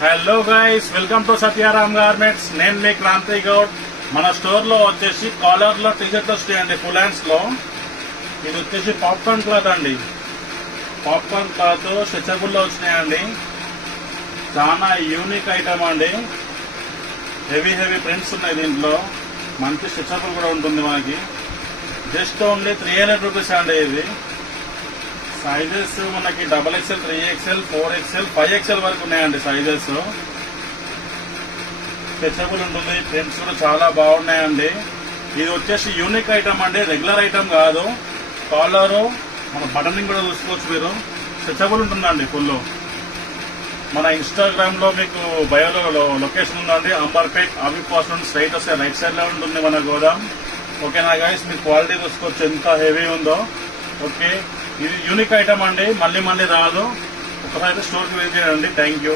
Hello guys, welcome to Satyaram garments. నేను మీ క్రాంతి గౌడ్. మన స్టోర్ లో వచ్చేసి కాలర్ లో టీషర్ట్లు వస్తాయండి ఫుల్ హ్యాండ్స్ లో. ఇది వచ్చేసి పాప్కార్న్ క్లాత్ అండి. పాప్కార్న్ క్లాత్ స్ట్రెచబుల్ లో వచ్చినాయండి. చాలా యూనిక్ ఐటమ్ అండి. హెవీ ప్రింట్స్ ఉన్నాయి దీంట్లో. మంచి స్ట్రెచబుల్ కూడా ఉంటుంది మనకి. జస్ట్ ఓన్లీ 300 రూపీస్ అండి. ఇది సైజెస్ మనకి XXL, 3XL, 4XL, 5XL వరకు ఉన్నాయండి సైజెస్. స్ట్రెచబుల్ ఉంటుంది. ప్రింట్స్ కూడా చాలా బాగున్నాయండి. ఇది వచ్చేసి యూనిక్ ఐటమ్ అండి, రెగ్యులర్ ఐటమ్ కాదు. కాలర్ మన బటనింగ్ కూడా చూసుకోవచ్చు మీరు. స్ట్రెచబుల్ ఉంటుందండి ఫుల్. మన ఇన్స్టాగ్రామ్ లో మీకు బయోలో లొకేషన్ ఉందండి. అంబర్పేట్ అవిపాస్ నుండి స్ట్రైట్ వస్తే రైట్ సైడ్ లో ఉంటుంది మన గోదాం. ఓకేనా గైస్, మీకు క్వాలిటీ చూసుకోవచ్చు ఎంత హెవీ ఉందో. ఓకే, ఇది యూనిక్ ఐటమ్ అండి, మళ్ళీ రాదు. ఒకసారి స్టోర్కి విజిట్ చేయండి. Thank you.